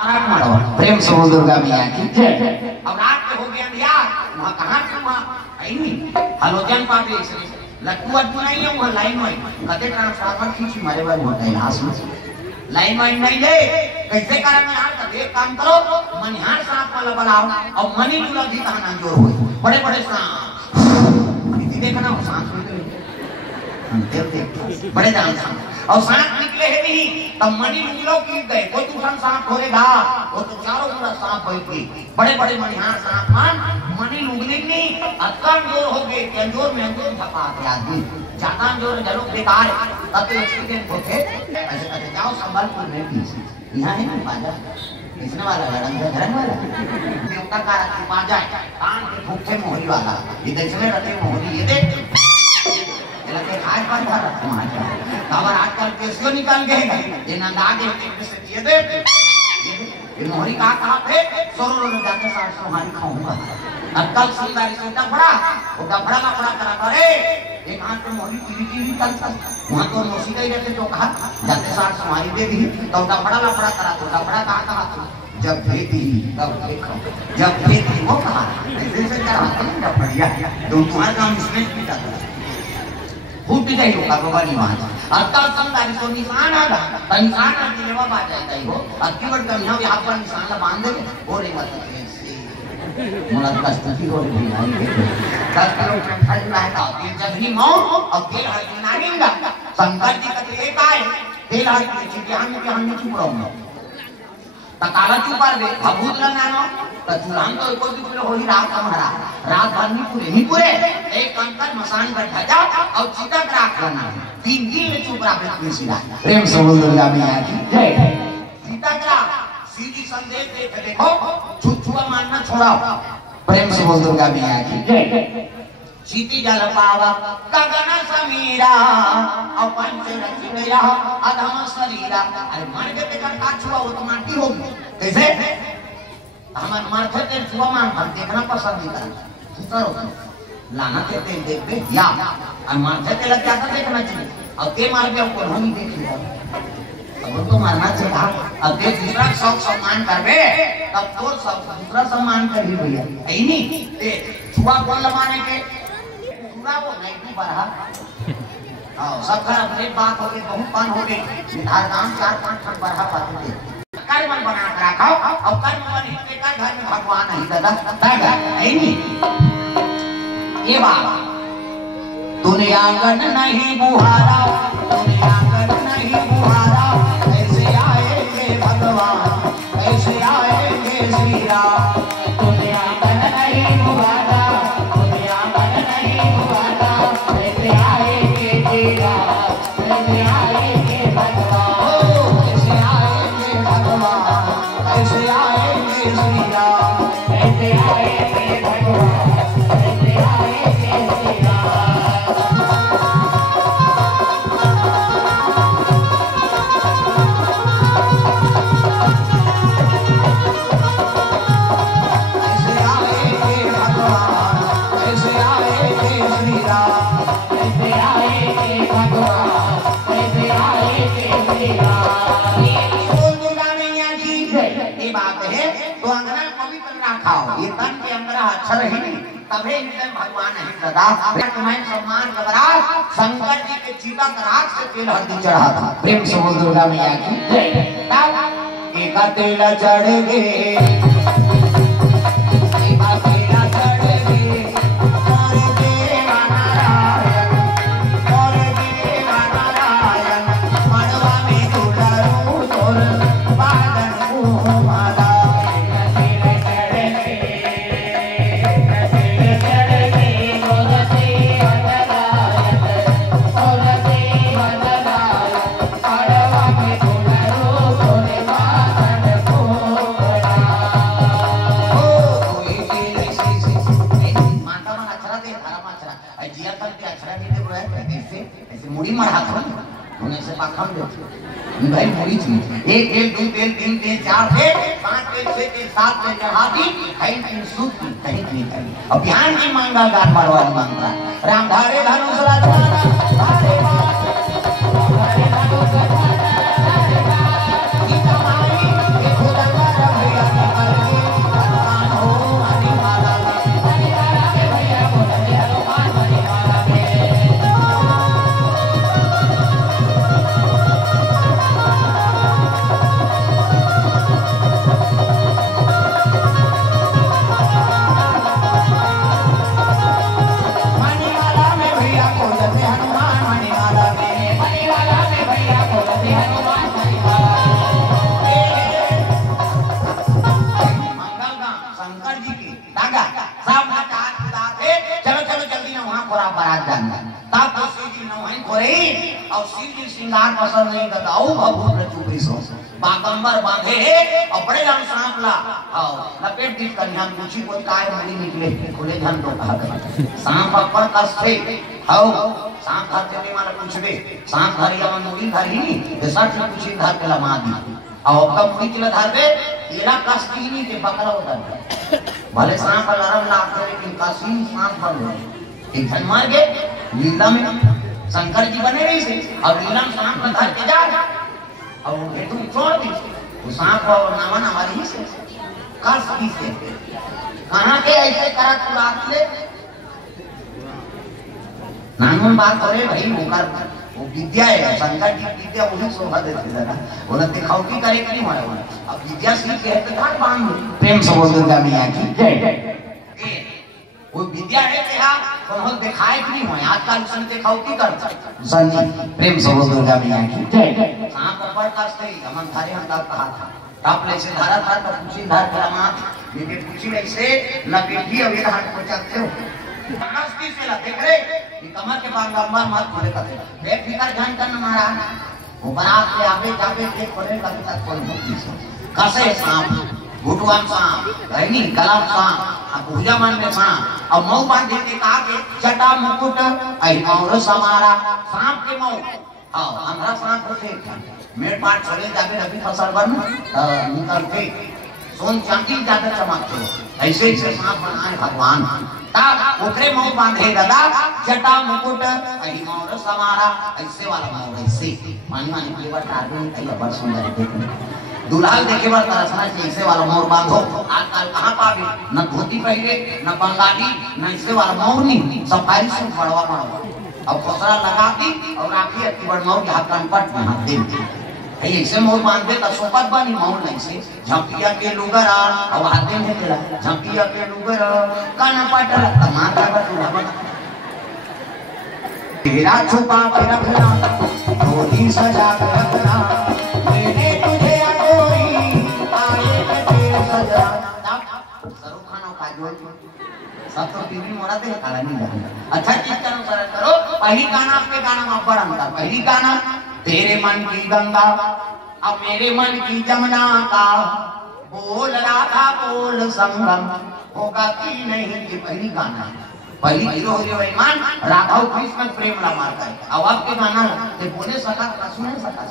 आराम मारो प्रेम से बोल दुर्गा मैया की जय। अब रात के हो गया यार वहां कहां पे वहां आई नहीं हलोजन पाटे लट्टू अट्टू नहीं है वहां लाइन में कते ट्रांसफार्मर खींची मारे भाई होता है लाश में लाइन में नहीं ले कैसे करना यार तब एक काम करो मनिहार सांप वाला बनाओ और मनी जुला भी कहां जोर हो बड़े बड़े सांप देखना वो सांप बड़े जान सांप और सांप निकले है नहीं तब मनी लुगलो की गए वो दूसरा सांप होएगा वो तो चारों पूरा सांप बैठ गई बड़े बड़े मनिहार सांप मान मनी लुगले नहीं अक्कम जोर हो गए कंजोर में अंजोर धपा के आदमी ज्यादा जोर जलो बेकार तब तो एक्सीडेंट होते ऐसे करते जाओ संबलपुर में पीछे यहां है ना बाजा इसने वाला लड़न वाला देवता का राखी पा जाए कान के भूखे मोहरी वाला ये देखने रखे मोहरी ये देख लगे आज पर तुम्हारा खबर आजकल कैसे निकल गए ये नंदा के से ये दे ये मोहरी कहां पे सोरो जाके साथ सुहानी खाऊंगा अक्कल सुंदरी से डबड़ा वो डबड़ा का बड़ा करा करे एक हाथ पे मोहरी टीवी चलता वहां तो नोसीदा ही रहते तो कहा जाते साथ सुहानी दे दी तो डबड़ा ला बड़ा करा तो डबड़ा कहा जब भेदी तब देखो जब भेदी वो कहा ऐसे से कराते हैं जब बढ़िया तो तुम्हारा काम इसमें पीटा फूट जाए लोग बाबा निवास अत्ता संदारी तो निशान आगा निशान आके लेवा बात जाता है वो अक्की वर्ड का यहाँ यहाँ पर निशान ला बांध दे और एक बात मुलाद का स्थिति हो रही है दस किलो खर्च ना है तेल जगनी मौत और तेल हर ना निंगा संकर जी का एक आए तेल हर की चीज़ हम चुप रहो तकाला चुपार दे भभूत लगानो तो चुलान तो कोई भी पूरे होली रात हमारा रात भर नहीं पूरे एक कंकर मसान पर ढका और चिता राख करना तीन दिन में चुप रहा अपने सीधा प्रेम से बोल दुर्गा मैया की जय। चिता का सीधी संदेश देख देखो छुआ मानना छोड़ाओ प्रेम से बोल दुर्गा मैया की जय। सीती जल पावा गगन समीरा और पंच रचिया अधम शरीरा अरे मर के तेरा का छुआ वो तो माटी होगी कैसे हम मरते तेरे छुआ मान पर देखना पसंद नहीं करता करो लाना के तेल देख दे या और मरते तेरा क्या कर देखना चाहिए और ते मार के को नहीं देखिए अब तो मारना चाहिए अब देख दूसरा सब सम्मान करबे तब तो सब दूसरा सम्मान करी भैया ऐ नहीं ते छुआ कौन लमाने के वो नहीं बढ़ा सब घर अपने बात हो गई बहुत पान हो गई हर काम 4-5 फट बढ़ा पाते थे कर्म बना कर रखाओ और कर्म बने का घर में भगवान नहीं दादा दादा नहीं ये बात दुनिया गन नहीं बुहारा दुनिया गन नहीं बुहारा ऐसे आएंगे भगवान ऐसे आएंगे श्री राम दुनिया गन नहीं बुहारा अच्छा रही तबे इनके भगवान है सदा तुम्हें सम्मान कबरा शंकर जी के चीता कराग से तेल हल्दी चढ़ा था प्रेम से बोल दुर्गा मैया की जय। एक तेल चढ़ गए मुड़ी मरा था होने से पाखम दे भाई मुड़ी थी एक तेल दो तेल तीन तेल चार तेल पांच तेल छह तेल सात तेल चढ़ाती कहीं तीन सूत की कहीं नहीं करी और ध्यान की मांगा गान मारवाली मांगता राम धारे धनुष राजवाना धारे धारे धनुष राजवाना और शिव जी श्रृंगार पसंद नहीं करता औ भभूत न चुपी सो बागंबर बांधे और बड़े रंग सांप ला और लपेट दी कन्या पूछी कोई काय मरी निकले खुले धन तो कहा गए सांप पर कसते हाउ सांप धरते नहीं माला पूछ दे सांप धरी अमन मुड़ी धरी ये सच पूछी धर के लमा दी और कब मुड़ी के धर दे येरा कस्ती नहीं के पकड़ा होता है भले सांप अलार्म लागते लेकिन कसी सांप बन गए एक जन मार गए लीला में शंकर जी बने रही से अब लीला में सांप का धर के जा अब वो हेतु छोड़ दी वो सांप और नावन हमारी ही से कस्ती से कहाँ के ऐसे करा कुरात ले नानून बात करे भाई वो विद्या है शंकर की विद्या उन्हें शोभा देती जरा उन्हें दिखावटी करे कि नहीं मारे अब विद्या सीख के है घाट बांध प्रेम से बोल दुर्गा मैया की जय वो विद्या है क्या तो हम दिखाए कि नहीं हुए आजकल सन दिखावटी करता संजी प्रेम से बोल दुर्गा मैया की जय सांप पर कसते हमन थारे हम तक कहा था तापले से धारा था तो पूछी धार करामात बेटे पूछी ऐसे न बेटी अभी हाथ को चलते हो नस्ती से ला देख रे ये कमर के बांगंबर मत खोले करते देख फिकर ध्यान करना मारा वो बरात के आगे जाके देख खोले कभी तक कोई नहीं कैसे सांप भूटवान सांप रहनी कलाम सांप अब पूजा मन में सांप अब मऊ बांध देते कहा के जटा मुकुट आई और समारा सांप के मऊ हां हमरा सांप होते मेरे पास छोड़े जाके रवि फसल बन निकलते सोन चांदी ज्यादा चमकते ऐसे ऐसे सांप बनाए भगवान ताक उतरे मऊ बांधे दादा जटा मुकुट आई और समारा ऐसे वाला मऊ ऐसे मानी मानी के बात टारगेट नहीं बड़ा सुंदर देखने दुल्हन देखे बार तरसना ऐसे वाला मोर बांधो आजकल कहाँ पावे न धोती पहने न बंगाली न ऐसे वाला मोर नहीं सफारी से बड़वा बड़वा अब खोसरा लगा दी और राखी अति बड़ मोर के हाथ कनपट में हाथ दे ऐसे मोर बांधे तो सोपत बनी मोर नहीं से झंपिया के लुगरा अब हाथ में तेरा झंपिया के लुगरा कनपट माथा पर उड़ा तेरा छुपा के रखना डोली सजा के रखना सब तो टीवी मोड़ा दे काला नहीं जाएगा अच्छा चीज का अनुसरण करो पहली गाना आपके गाना में बड़ा अंतर पहली गाना तेरे मन की गंगा अब मेरे मन की जमुना का बोल राधा बोल संगम होगा कि नहीं ये पहली गाना पहली हीरो हीरोइन राधा और कृष्ण प्रेम ला मारता है अब आपके गाना ते बोले सका सुने सका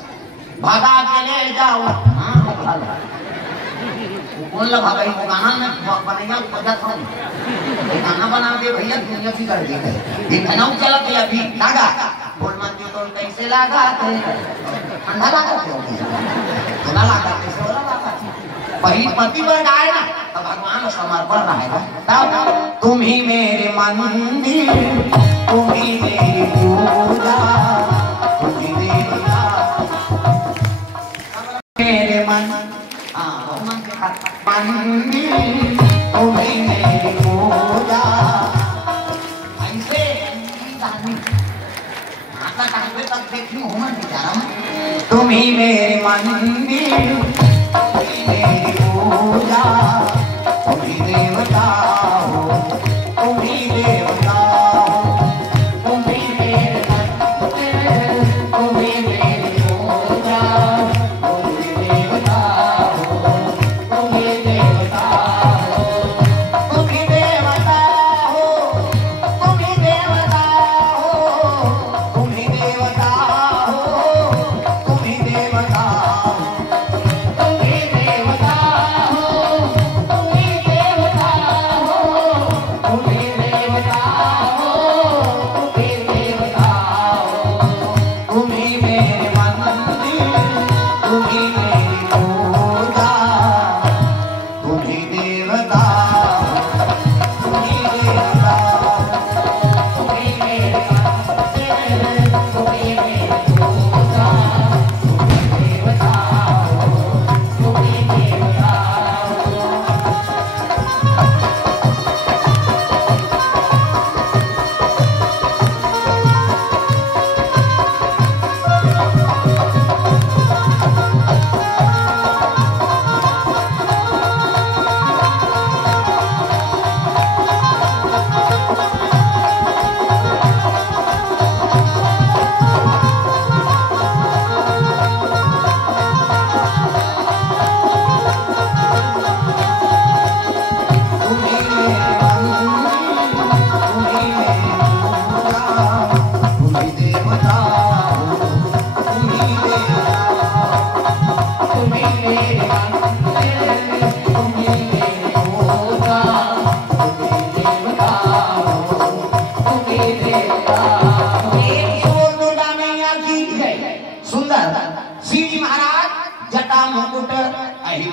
भागा के ले जाओ हां कौन ला भागा ये गाना में बनेगा मजा था ये गाना बना दे भैया दुनिया भी कर देगा ये गाना चला के अभी लागा बोल मत तो कैसे लगा थे ठंडा लगा थे तो ना लगा कैसे वाला लगा पहली पति पर गाए ना तो भगवान समर्पण रहेगा तब तुम ही मेरे मंदिर तुम ही मेरी पूजा तुम ही देवता मेरे मन मंदिर तुम्हें मेरी पूजा ऐसे आता टाइम तक देखी हूँ मैं बेचारा तुम ही मेरे मंदिर तुम्हें मेरी पूजा तुम ही देवता हो तुम ही देवता हो तुम ही मेरे मंदिर तुम ही मेरी पूजा तुम ही देवता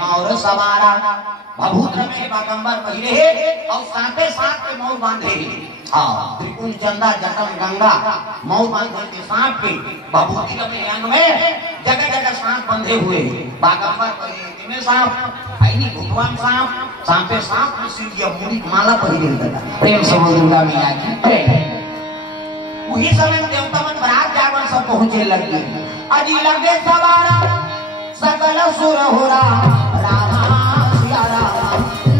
मोर सवारा भभूत्र में बागंबर पहले है और साथे साथ के मोर बांधे हाँ त्रिकुण चंदा जटम गंगा मोर बांधे के सांप के भभूति में अंग में जगह जगह सांप बंधे हुए बागंबर पहले में सांप आईनी भगवान सांप सांपे सांप में शिव या मुड़ी माला पहले प्रेम से दुर्गा मैया की वही समय देवता मन बरात जागरण सब पहुंचे लगे अजी लगे सवारा सकल सुर होरा रामा सिया रामा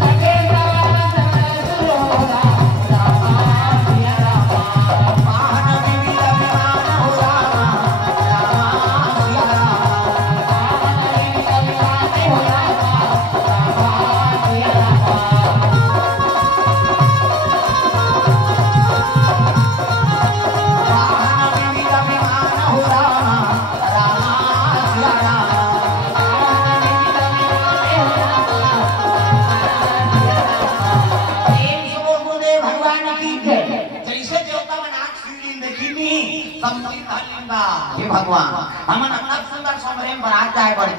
लगे सवारा सकल सुर होरा रामा सिया रामा पान विविध विमान हो रामा रामा सिया रामा पान विविध विमान हो रामा रामा सिया रामा हे भगवान हमन अनक सुंदर समरेम बरात जाए बड़ी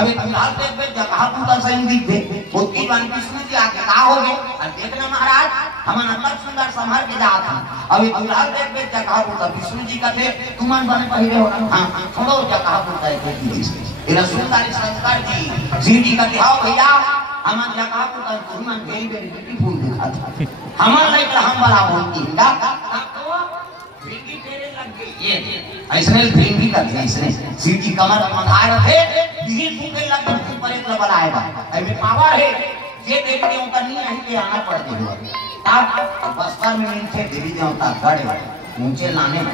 अबे दुल्हा देख पे जगह पूता सही दिख दे उसकी बात विष्णु जी आके का हो गए अब देखना महाराज हमन अनक सुंदर समर के जात अबे दुल्हा देख पे जगह पूता विष्णु जी का थे तुमन बने पहले हो हां छोड़ो जगह पूता है की तेरा सुंदर संस्कार जी जी जी का दिखाओ भैया हमन जगह पूता तुमन वेरी वेरी ब्यूटीफुल दिखा था हमन लाइक हम बड़ा बोलती गा ये ऐसने भिंगी का थे ऐसने सीधी कमर मंगाए रखे यही भूखे लग ऊपर एक लेवल आएगा ऐ में पावर है ये देवी देवता नहीं है के आना पड़ती है आप बस्तर में नीचे देवी देवता खड़े ऊंचे लाने में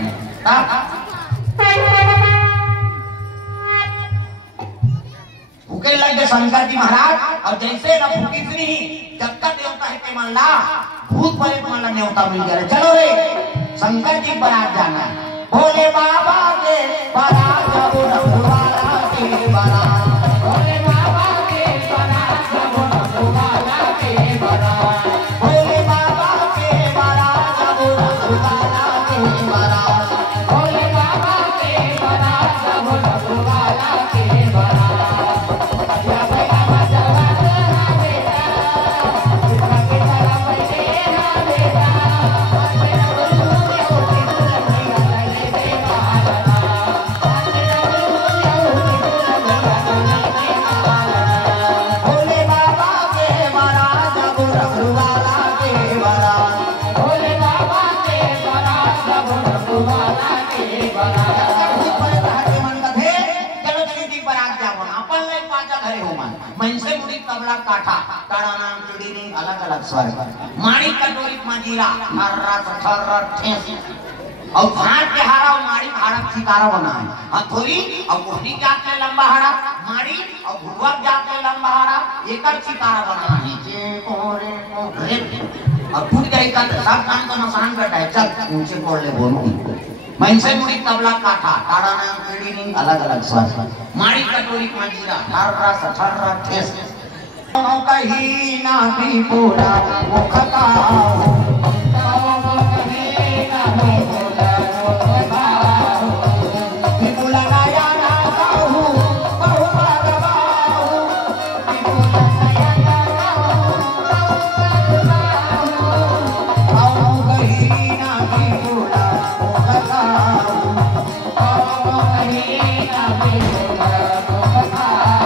भूखे लग गए शंकर जी महाराज और जैसे ना भूखी नहीं जब तक देवता है के मन ला भूत प्रेत मन न्योता मिल गया चलो रे शंकर जी बारात जाना भोले बाबा के बारात जाओ रघुवाला के बारात भोले बाबा के बारात जाओ रघुवाला के बारात भोले बाबा के बारात जाओ रघुवाला के बारात भोले बाबा के बारात जाओ रघुवाला के बारात या भैया बजवा ना बेटा कृष्ण के तरफ बैठे ना बेटा काठा काड़ा नाम चुड़ी अलग अलग स्वर माणी कटोरी मंजीरा हर्रा सठर्रा ठेस और भाट के हारा और माड़ी भारत सितारा बना है हथोरी और कोहनी जाते लंबा हारा माड़ी और भुआ जाते लंबा हारा एकर सितारा बना है जे कोरे और फूट गई का सब काम तो निशान कटा है चल ऊंचे कोड़ ले बोलो मनसे मुड़ी तबला काठा काड़ा नाम चुड़ी अलग अलग स्वर माड़ी कटोरी मंजीरा हर्रा सठर्रा ठेस कहीं ना भी पूरा वो खताओ कहीं ना भी पूरा वो खताओ बिपुल नया ना कहूँ बहु भगवाओ बिपुल नया ना कहूँ कहीं ना भी पूरा वो खताओ कहीं ना भी पूरा वो खताओ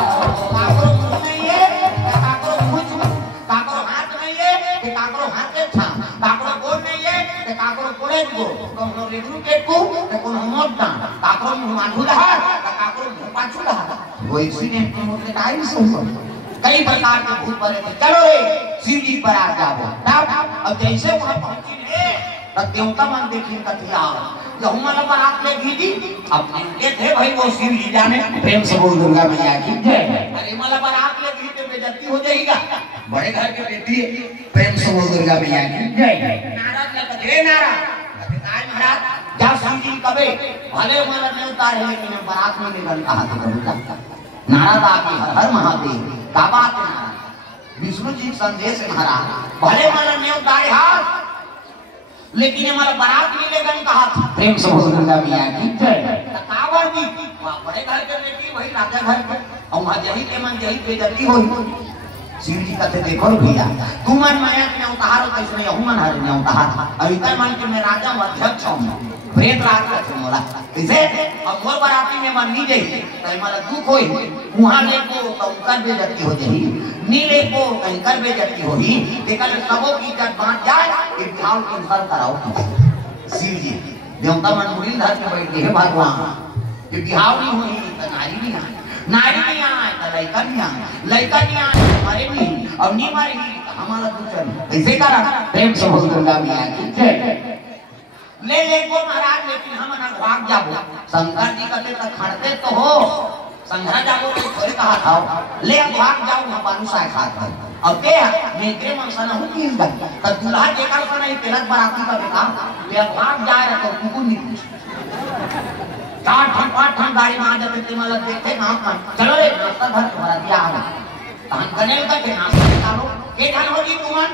को कोनो रेगरू के को कोनो मोटा काकरो मांडू रहा काकरो पाछू रहा वो एक्सीडेंट में होते टाइम से कई प्रकार के भूत परे थे चलो रे शिव जी पर आ जाओ अब जैसे वहां पहुंची रे तब देवता मन देखी कथिया जो हमारा बारात ले गई अपने के थे भाई वो शिव जी जाने प्रेम से बोल दुर्गा मैया की जय अरे मला बारात ले गई तो बेइज्जती हो जाएगा बड़े घर के बेटी प्रेम से बोल दुर्गा मैया की जय नाराज लगा रे नाराज महाराज जा शिव जी कबे भले मन में उतारे लेकिन बारात में निकल कहा तो कबूतर नाराज आके हर महादेव का बात नाराज विष्णु जी संदेश महाराज भले मन में उतारे हाथ लेकिन हमारा बारात मिलेगा कहा था प्रेम से बोल दुर्गा मैया की जय कावर दी बड़े घर के बेटी वही राजा घर के और वहां यही के मन यही बेइज्जती होई। शिव जी कहते देखो भैया तू मन माया के उतारो कैसे नहीं मन हर ने उतार अभी कर मन के मैं राजा हूं अध्यक्ष हूं प्रेत राज का मोला इसे अब मोर बराती में मन नहीं जाई तो मला दुख होई वहां ले को तो कर बेइज्जती हो जाई नी ले को कहीं कर बेइज्जती होई देखल सबों की इज्जत बांट जाए कि बिहाव के सर कराओ शिव जी देवता मन मुड़ी धर के बैठ के भगवान कि बिहाव नहीं होई तो नारी नहीं आए नारी नहीं आए तो लड़का नहीं आए लड़का नहीं आए हमारे भी और नहीं मारे हमारा दूसरा ऐसे करा प्रेम से बोल दुर्गा मैया की ले को महाराज लेकिन हम ना भाग जाओ शंकर जी कहते तो खड़ते तो हो संघरा जाओ तो थोड़े कहा था ले भाग जाओ हम बालूसाय खात है अब के मेरे मन सन हूं की इज्जत तो दूल्हा जेकर सन ही तिलक बराती का बेटा ले भाग जाए तो कुकु नहीं चार ठन पांच ठन गाड़ी में आ जाते ते मतलब देखे ना चलो रे रास्ता भर बरातिया आ तान कने का के नाश्ता निकालो के ठान होगी तुमन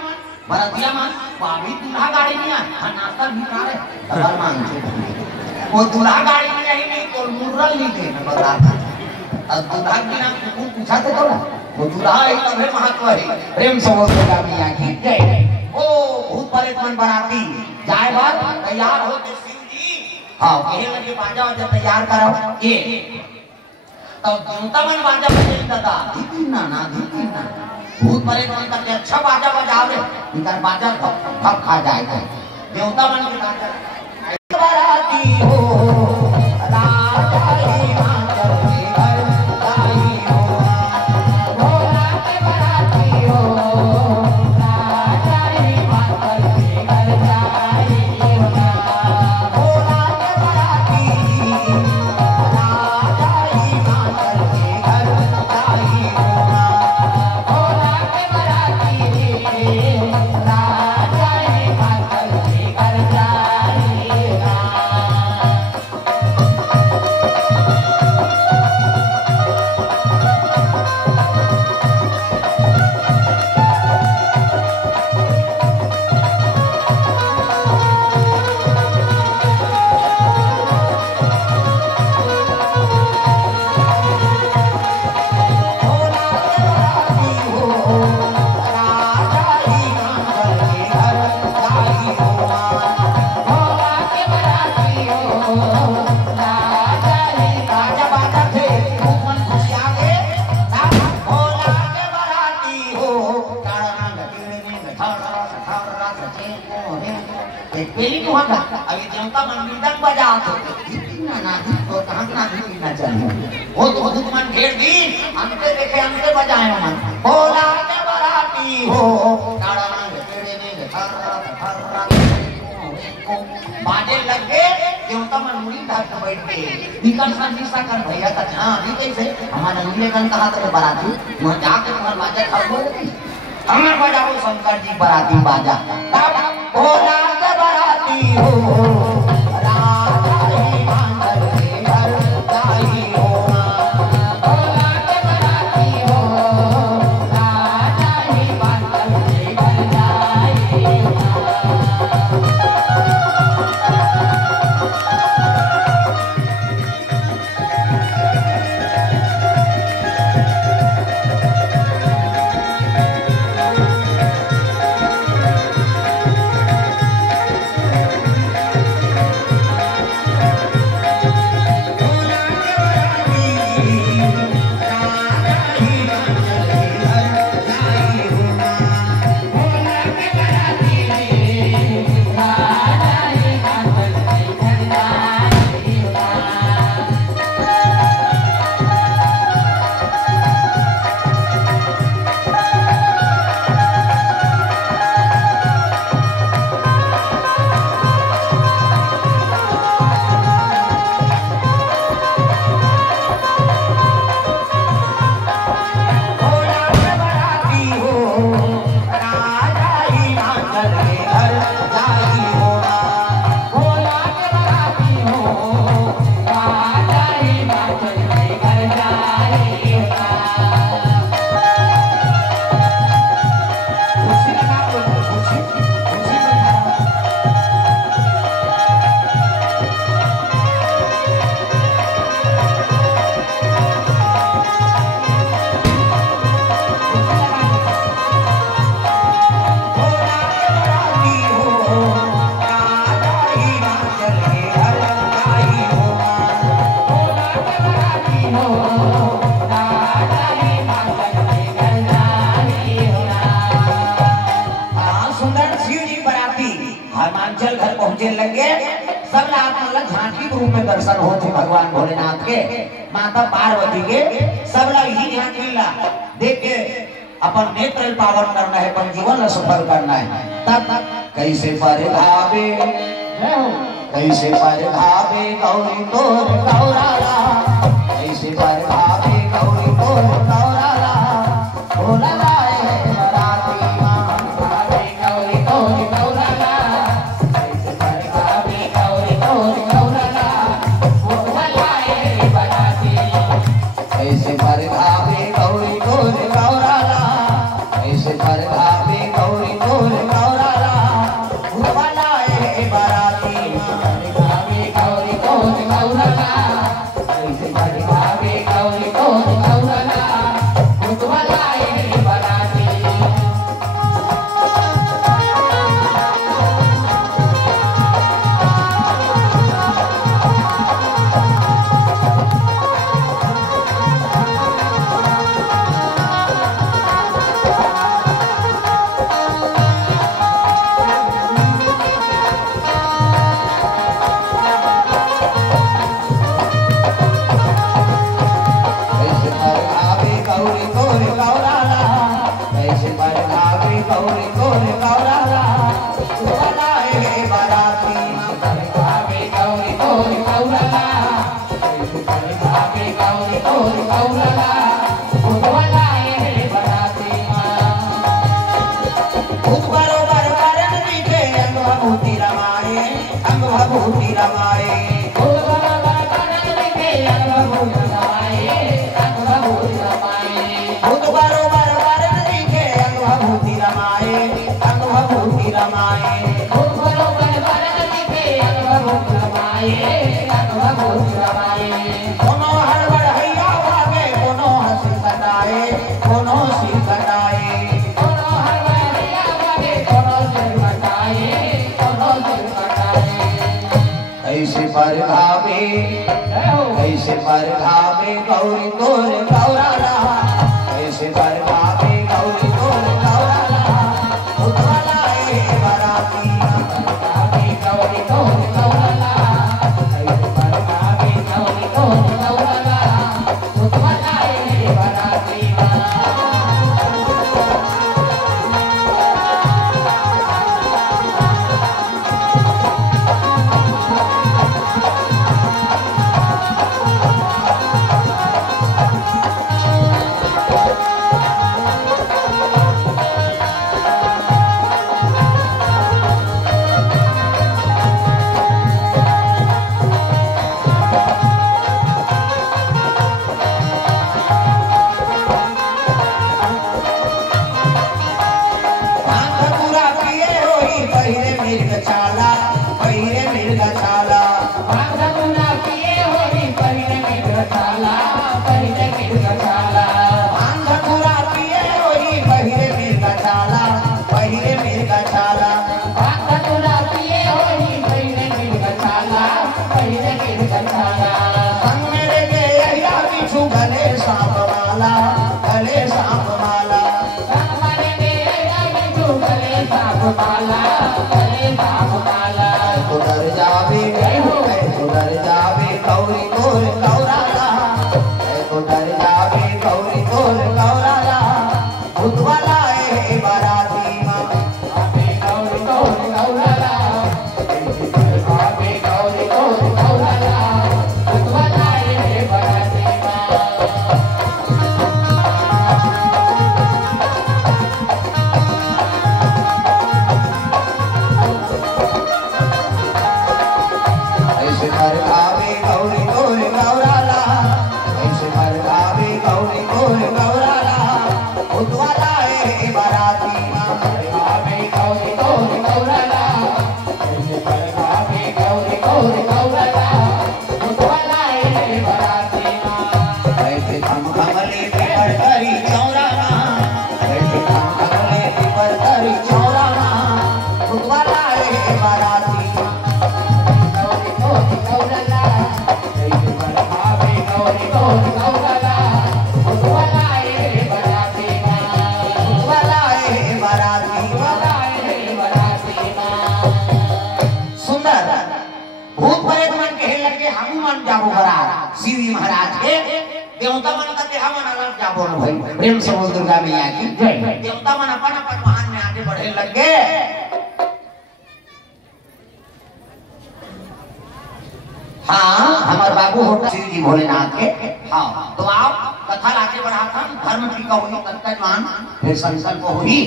बरातिया मन बाबी दूल्हा गाड़ी में आ नाश्ता भी खा रे डबल मांग छे वो दूल्हा गाड़ी में नहीं तो मुर्रल नहीं दे बरात अब दूल्हा के नाम कुकु पूछा थे तो वो दूल्हा एक तबे महत्व है प्रेम समझेगा मियां की जय ओ भूत प्रेत मन बराती जाए बात तैयार हो के हाँ कहे लगे बाजा वाजा तैयार कराओ ये तो देवता मन बाजा बजे दादा धीना ना भूत परे मन करते अच्छा बाजा बजावे इधर बाजा ठप खा जाएगा देवता मन के बाजा बराती हो राजा ही मांगल के घर आई हो भोला के बराती हो राजा ही मांगल के घर आई हो पेली को हका अभी जनता मन मृदंग बजा तो ना तो कहां ना ना चाहिए वो तो भूत मन घेर दी हमसे देखे हमसे बजाए मन भोला के बराती हो काड़ा नांग केड़े ने थर्रा बाजे लगे देवता मन मुड़ी ढाक के बैठ के निकल संजीसा कर भैया का हां नहीं कैसे हमारा नीले गन कहा तो बराती वहां जाके तुम्हारा बाजा खड़ो हमें बजाओ शंकर जी बराती बाजा तब भोला के बराती हो राजा ही मांगल के घर आई हो भोला के बराती हो राजा ही मांगल के घर आई हो हनुमानचल घर पहुंचे लगे सब रात मतलब झांकी के रूप में दर्शन होते भगवान भोलेनाथ के माता पार्वती के सब लोग ही ध्यान मिलना देख के अपन नेत्र पावन करना है अपन जीवन सफल करना है तब कैसे पर भावे कैसे पर भावे गौरी तोर गौराला कैसे पर भावे गौरी तोर गौराला भोला लाए बराती मां भावे गौरी तोर गौराला कैसे पर भावे गौरी तोर गौराला भोला लाए बराती कैसे पर भावे गौरी तोर गौराला कैसे पर भावे गौरी तोर गौराला भोला लाए बराती भावे गौरी तोर गौराला कैसे पर भावे गौरी तोर गौराला भोला लाए बराती कैसे पर भावे गौरी तोर गौराला कैसे पर भावे गौरी तोर गौराला भोला लाए बराती भावे गौरी तोर गौराला कैसे पर भावे गौरी तोर गौराला भोला लाए बराती भूत प्रेत मन कहे लगे हम मन जाबो घरा शिव महाराज के देवता मन का हम अलग जाबो न भाई प्रेम से बोल दुर्गा मैया की जय। देवता मन अपन अपन वाहन में आगे बढ़े लगे। हाँ हमारे बाबू होता श्री जी भोलेनाथ के। हाँ तो आप कथा आगे बढ़ाता धर्म की का हुई तत्जवान फिर संकल्प हुई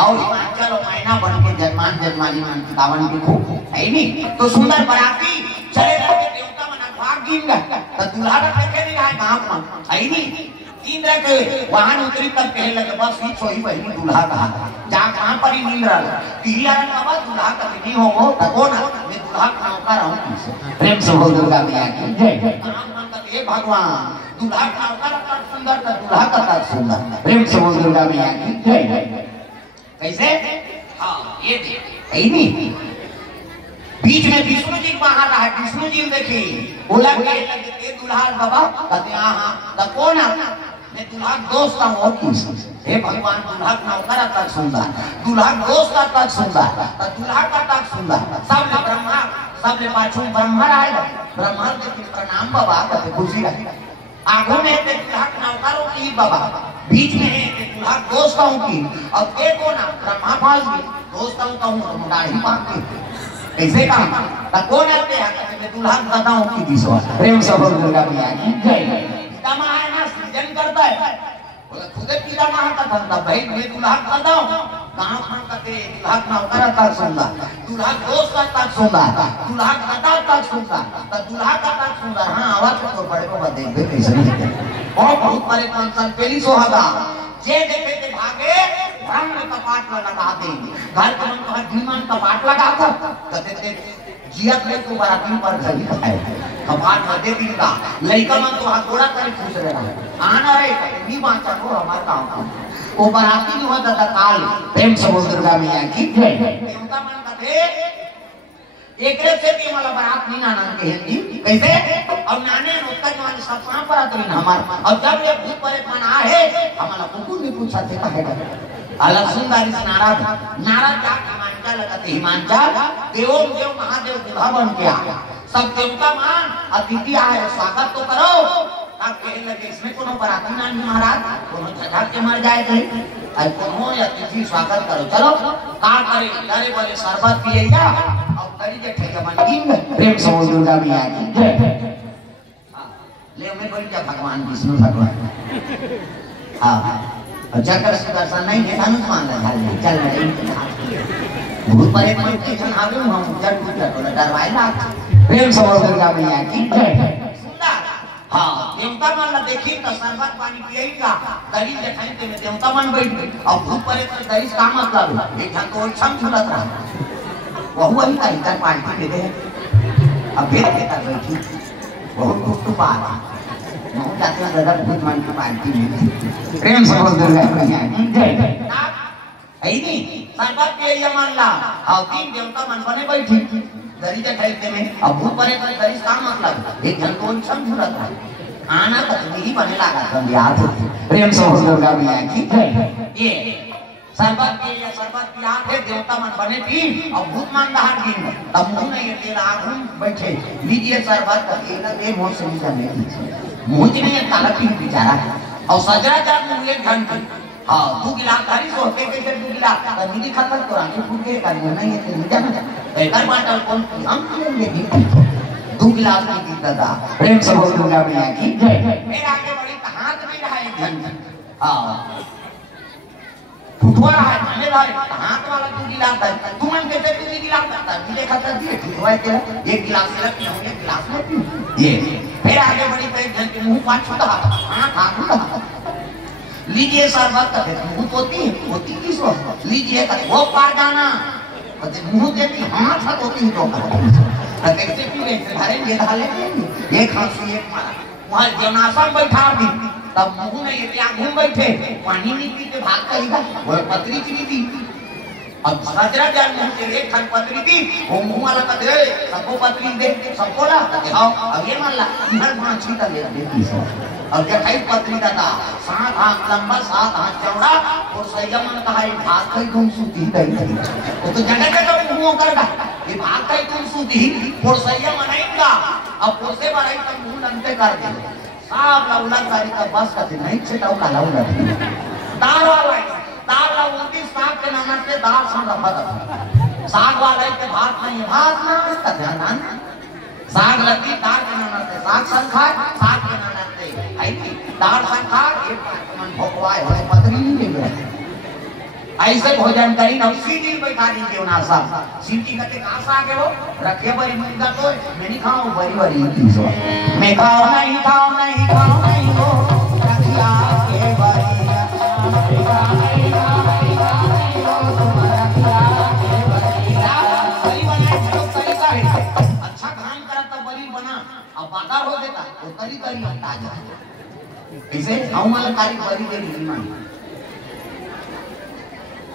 और हिमाचल और मैना बन के जजमान जजमानी मान की कावन की खूब है नहीं तो सुंदर बराती चले जाके देवता मन भाग गिन गए तो दूल्हा का देखे नहीं आए गांव में है नहीं इंद्र के वाहन उतरी तब कहने लगे बस ही सोई बहनी दूल्हा कहा जा कहां पर ही नींद रहा तिरिया बाबा दूल्हा का नहीं हो कौन मैं दूल्हा का नौकर हूं प्रेम से बोल दुर्गा मैया की जय। हे भगवान दूल्हा का नौकर का सुंदर का दूल्हा का सुंदर प्रेम से बोल दुर्गा मैया की जय। कैसे हां ये है नहीं बीच में विष्णु जी बाहर है विष्णु जी देखी बोला के दूल्हा बाबा कहते हां तो कौन है मैं दूल्हा दोस्त हूं और किस हे भगवान दूल्हा का नौकर का सुंदर दूल्हा दोस्त का सुंदर तो दूल्हा का सुंदर सब ने ब्रह्मा सब ने पाछू ब्रह्मा आए ब्रह्मा के प्रणाम बाबा कहते खुशी रहे आगू में ते दूल्हा का नौकरों की बाबा बीच में है कि दूल्हा दोस्त हूं की और के को ना ब्रह्मा पास भी दोस्त हूं कहूं दाढ़ी बांध के ऐसे कहा तो कौन आते हैं मैं दूल्हा दादा हूं की दिशा प्रेम से बोल दुर्गा मैया की जय। पितामह है ना सृजन करता है बोला खुद पितामह का धंधा भाई मैं दूल्हा दादा हूं गांव खान कहते दूल्हा नौकर का सुंदर दूल्हा दोस्त का सुंदर दूल्हा दादा का सुंदर तो दूल्हा का सुंदर हां आवाज तो बड़े को देख कैसे और बहुत बड़े कंसन पहली सोहागा जे देखे के भागे ब्रह्म कपाट लगा दे घर के मन का धीमान कपाट लगा था कहते जियत ले तो बराती पर घड़ी है कपाट में दे दीगा लइका मन तो हाथ गोड़ा करे खुश रहा आना रे नहीं बांचा को हमारा काम वो बराती हुआ दादा काल प्रेम से बोल दुर्गा मैया की जय। देवता मन कहते एक से भी हमारा बारात नहीं नाना के हिंदी कैसे और नाने उत्तर वाले सब कहां पर आते हैं हमार और जब ये भूत परे मन आए हमारा कुकुर ने पूछा थे कहेगा अलग सुंदर इस नारद नारद जा हिमांचल लगाते हिमांचल देव देव महादेव दूल्हा बन के आया सब देवता मान अतिथि आए स्वागत तो करो आप कहने लगे इसमें कोनो बराती ना महाराज कोनो झटक के मर जाए थे आज कोनो अतिथि स्वागत करो चलो का करे डरे बोले शरबत पिएगा और करी के ठेका मंडी प्रेम से बोल दुर्गा मैया की जय। ले मैं बोल जा भगवान विष्णु भगवान हां और चक्र सुदर्शन नहीं है धनुष मान ले चल रही भूत परे मन टेंशन आवे हम चट चट डरवाई ना प्रेम से बोल दुर्गा मैया की जय। हाँ देवता मन ला देखी तो शरबत पानी पिएगा दरी देखाई ते में देवता मन बैठ गए और भूत परे तो दरी का मतलब एक जन तो छम छुलत रहा वह वही का इधर पार्टी दे अब भेद के कर बैठी बहुत दुख पा रहा हम जाते हैं दादा भूत मन की पार्टी में प्रेम से बोल दुर्गा मैया की जय। है नहीं शरबत पिए मन ला और तीन देवता मन बने बैठी दरी के ठहरते में अब भूत परे तो दरी का मतलब एक जन को छम छुलत रहा आना तकदीरी बने लगा तुम याद प्रेम से बोल दुर्गा मैया की जय। ये शरबत के या शरबत की आंख है देवता मन बने पी और भूत मान बाहर गिन तब मुंह में ये तेरा आगू बैठे लीजिए शरबत का केला के मुंह से नीचे नहीं मुंह में ये काला पी बेचारा और सजरा जा मुंह एक घंटे हां दो गिलास धारी सो के कैसे दो गिलास तो नीली खत्म तो आगे फूट के कर नहीं है तो जाना एकर बाटल कौन हम ये भी दो गिलास की दी दादा प्रेम से बोल दुर्गा मैया की जय। फिर आगे बढ़ी हाथ में रहा एक घंटे हां फुटवा रहा है मैंने रहा हाथ वाला दो गिलास है तुम मन कैसे दो गिलास था मिले खाता दिए फुटवा तेरा एक गिलास से रख होंगे गिलास में पी ये फिर आगे बढ़ी तो एक घंटे मुंह पांच छूटा हाथ लीजिए शरबत का मुंह होती किस वक्त लीजिए वो पार जाना मुंह देती हाथ हाथ होती तो कैसे पी रहे घरे ये डाले एक खांसी एक मारा वहां जनासा बैठा दी तब मुंह में ये क्या घूम बैठे पानी नहीं पीते भाग करेगा वो पतरी की थी अब सजरा जान मुंह से एक खान पतरी थी वो मुंह वाला का दे सबको पतरी दे सबको ला आओ अब ये मान ला इधर माछी का ले देती और क्या खाई पतली दादा 7 हाथ लंबा 7 हाथ चौड़ा और सैया मन कहा भाग कहीं घूम सूती दही वो तो जगह जगह मुंह कर ये भाग गई तुम सुधी पुरसैया मनाएगा अब पुरसे बढ़ाई तब मुंह लंटे कर दे साहब लौला तारीख का बस का दिन नहीं छेटाऊ का लौला दार वाला दार ला उनकी साग के नाना से दार सन रखा था साग वाले के भात नहीं भात ना का ध्यान साग लगी दार के नाना से साग संखा साग के नाना से आई दार संखा एक मन भोगवाए होए पत्नी नहीं मिले ऐसे भोजन करी न सीटी बैठा दीजिए ना साहब सीटी करके कहां से आ गए वो रखे बड़ी मुंगा तो मैं नहीं खाऊं बड़ी बड़ी मैं खाऊं नहीं हो रखिया के बड़ी अच्छा काम करा तब बड़ी बना अब बाकार हो देता तो करी हटा जा इसे हमारे कारी बड़ी देरी नहीं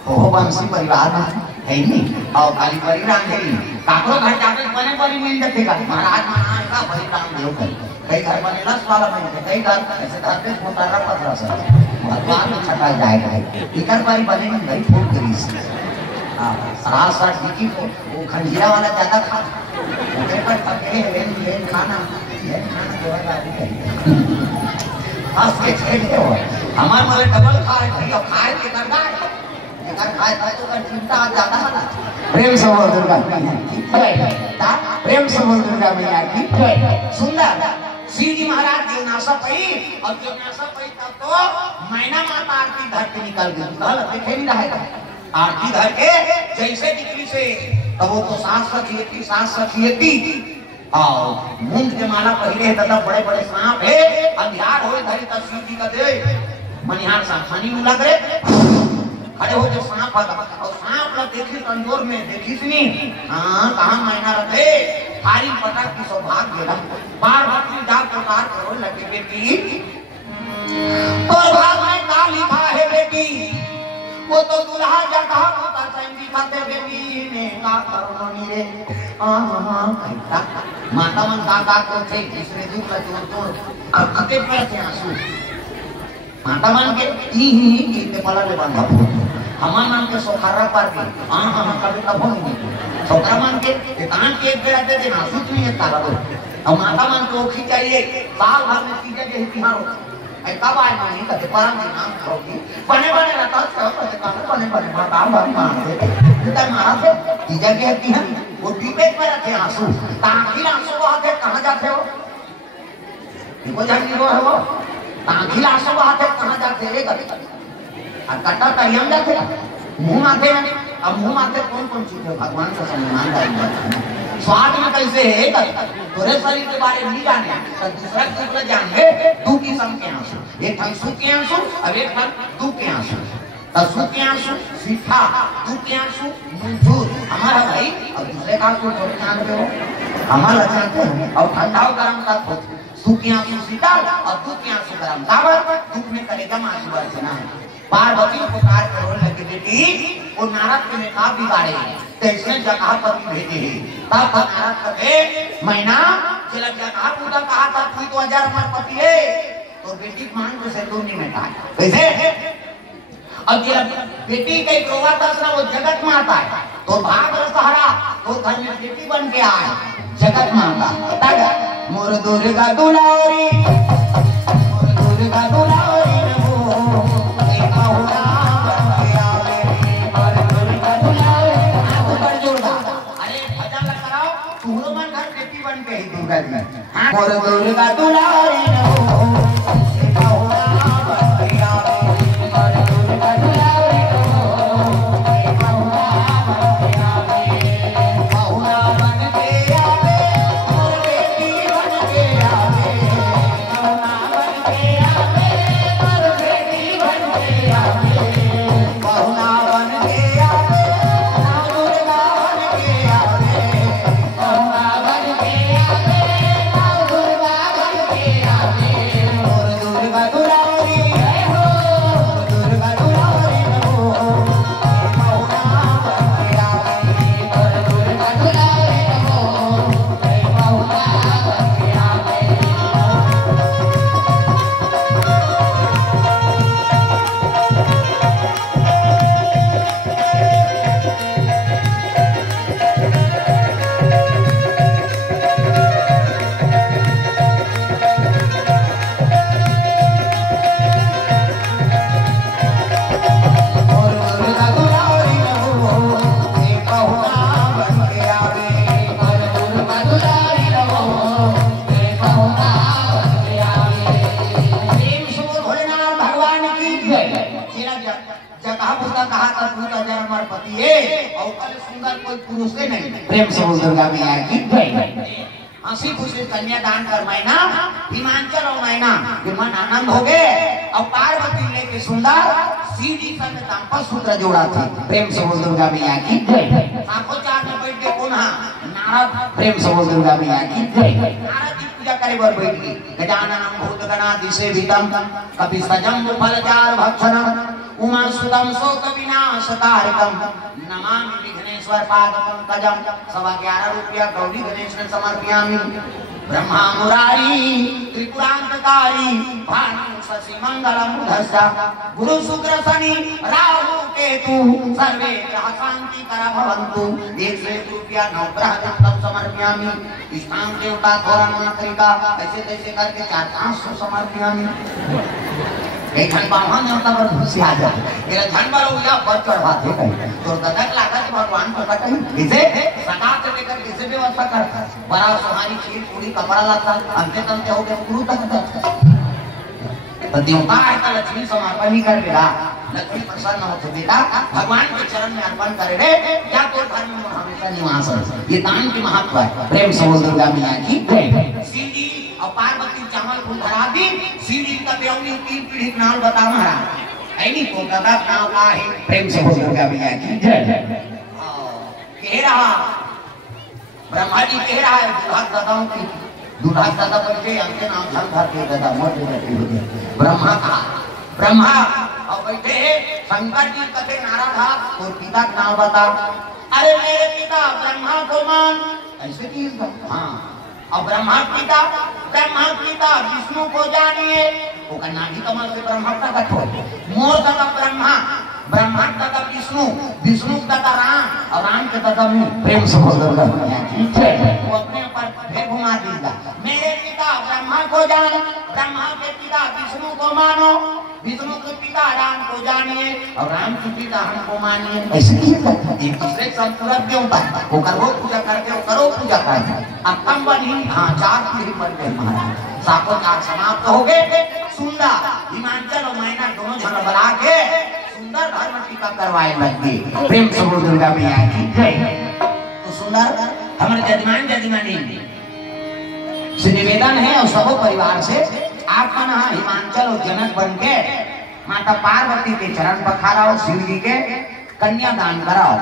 हो वंशी परिवार है नहीं और काली परिवार है काकरो घर जाके बने बड़ी मिल जाते का महाराज महाराज का बड़ी काम देव कर कई घर बने 10 वाला मिल जाते कई घर ऐसे घर पे होता रहा पत्रा से भगवान में छटा जाएगा इधर बड़ी बनेगी भाई फूल करी से साथ की वो खंजीरा वाला ज्यादा खा उधर पर पके लेन खाना जो है आज के खेलते हो हमारे वाले डबल खा रहे भैया खाए के करना तो चिंता ज्यादा है प्रेम समोर दुर्गा प्रेम समोर दुर्गा मैया की सुंदर श्री जी महाराज जीवनाशा पई और जीवनाशा पई तब तो मैना माता आरती धर के निकल गई कल देखे नहीं रहेगा आरती धर के जैसे निकली से तब वो तो सांस सखियती और मूंग के माला पहले तथा बड़े बड़े सांप है अंधियार होए धरी तब शिव जी का दे मनिहार सांप खानी में लग रहे खड़े हो जो सांप आता और सांप ला देखी तंदूर में देखी सुनी हाँ कहाँ मैना रखे हारी पटा की सौभाग्य ला बार बार की जाग प्रकार करो लगे बेटी तो भाग में का लिखा है बेटी वो तो दुल्हा जगह होता संगी खाते बेटी ने का करो रे माता मन का करते तीसरे दिन का जोर अब खते पर थे आंसू माता मान के ही पला ले बांधा हमार मान के सोखारा पर भी हां कभी तब नहीं सोखारा मान के कान के एक बेरा दे देना सूच नहीं है तारा और माता मान को ओखी चाहिए साल भर में तीजे के तिहार होता है कब आए मानी कहते परम के नाम होगी बने रहता है कहते बने माता भर मान दे तो मारा से तीजे के तिहार वो दीपे में रखे आंसू ताकि आंसू वहां कहां जाते हो देखो जानी वो है वो ताकि आंसू वहां कहां जाते हैं कभी कट्टा करियम जाते मुंह आते हैं अब मुंह आते कौन चीज है भगवान का सम्मान दाई स्वाद में कैसे है तोरे शरीर के बारे में नहीं जाने तो दूसरा चीज जाने तू की सम के आंसू एक थन सुख के आंसू और एक थन तू के आंसू सुख के आंसू सीखा तू के आंसू मंजूर हमारा भाई और दूसरे का आंसू थोड़े जानते हो हमारा जानते हो और ठंडा गरम का सुख के आंसू शीतल और दुख के आंसू गरम दावर दुख में करेगा आंसू बरसना है पार्वती पुकार करो लगी बेटी वो नारद के नेता बिगाड़े तैसे जगह पति भेजे तब नारद कहे मैना चला जगह पूजा कहा था तू तो 1000 अमर पति है तो बेटी मान को से नहीं में कहा कैसे अब जब बेटी के रोवा दसरा वो जगत माता है तो भाग सहारा तो घर में बेटी बन के आए जगत माता तब मोर दुर्गा दुलारी मोर दुर्गा दुलारी दुर्गा राजा हमारे पति है और कल सुंदर कोई पुरुष है नहीं। प्रेम से बोल दुर्गा मैया की जय। हंसी खुशी कन्यादान कर मैना हिमांचल और मैना मन आनंद हो गए और पार्वती लेके सुंदर सीधी संग दाम्पत्य सूत्र जोड़ा था। प्रेम से बोल दुर्गा मैया की जय। आंखों चार में बैठ के कौन नारद प्रेम से बोल दुर्गा मैया की जय। नारद की पूजा करे बर बैठ गई। गजाननम भूतगणाधि सेवितम कपि सजम फलचार भक्षणम उमा सुतम शोक विनाशकारकम नमामि विघ्नेश्वर पाद पंकजम। 11.25 रुपया गौरी गणेश ने समर्पयामि। ब्रह्मा मुरारी त्रिपुरांतकारी भानु शशि मंगलम बुधस्य गुरु शुक्र शनि राहु केतु सर्वे ग्रह शांति कर भवन्तु। 101 रुपया नवग्रह दत्तम समर्पयामि। इष्टांग देवता तोरण मातृका ऐसे तैसे करके 400-500 समर्पयामि। एक घन बामन देवता पर खुशी आ जाए मेरा धन वालों या पर चढ़ाते तो ददक लागा कि भगवान प्रकट है इसे सदा से लेकर कैसे व्यवस्था करता बड़ा सुहानी खीर पूरी कपड़ा लाता अंते तंते हो गए गुरु तक तो देवता का लक्ष्मी समर्पण ही कर बेटा लक्ष्मी प्रसन्न हो तो बेटा भगवान के चरण में अर्पण करे रे या तो घर में हमेशा निवास है। ये दान की महत्व है। प्रेम से बोल दुर्गा मैया की जय। सीधी और पार्वती चावल को धरा दी सीधी का बेउनी 3 पीढ़ी नाम बता महाराज ऐनी को दादा नाम का है। प्रेम से बोल दुर्गा मैया की जय। कह रहा ब्रह्मा जी कह रहा है दूल्हा दादा बैठे हमके नाम धन धर के दादा मोट बैठे ब्रह्मा का ब्रह्मा और बैठे शंकर जी कथे नारा था और पिता का नाम बता। अरे मेरे पिता ब्रह्मा को मान ऐसे की हाँ और ब्रह्मा पिता विष्णु को जानिए वो नाभि कमल से ब्रह्मा का छोड़ मोर दादा ब्रह्मा दादा विष्णु दादा राम और राम के दादा में। प्रेम से बोल दुर्गा मैया की जय। वो अपने ऊपर फिर घुमा दीजिएगा। मेरे पिता ब्रह्मा को जान ब्रह्मा के पिता विष्णु को मानो विष्णु के पिता राम को जानिए और राम के पिता हमको मानिए। ऐसे की एक दूसरे के साथ पूरा क्यों होता वो करो पूजा करके वो करो पूजा करके अब कम बनी हाँ 4 पीढ़ी बन गए महाराज। सातों 4 समाप्त हो गए। सुंदर हिमांचल और मैना दोनों जन बना के सुंदर धर्म टीका करवाए लगे। प्रेम से बोल दुर्गा मैया की जय। तो सुंदर हमारे जजमानी से निवेदन है और सब परिवार से आप ना हिमांचल और जनक बन के माता पार्वती के चरण पखाराओ शिव जी के कन्यादान कराओ।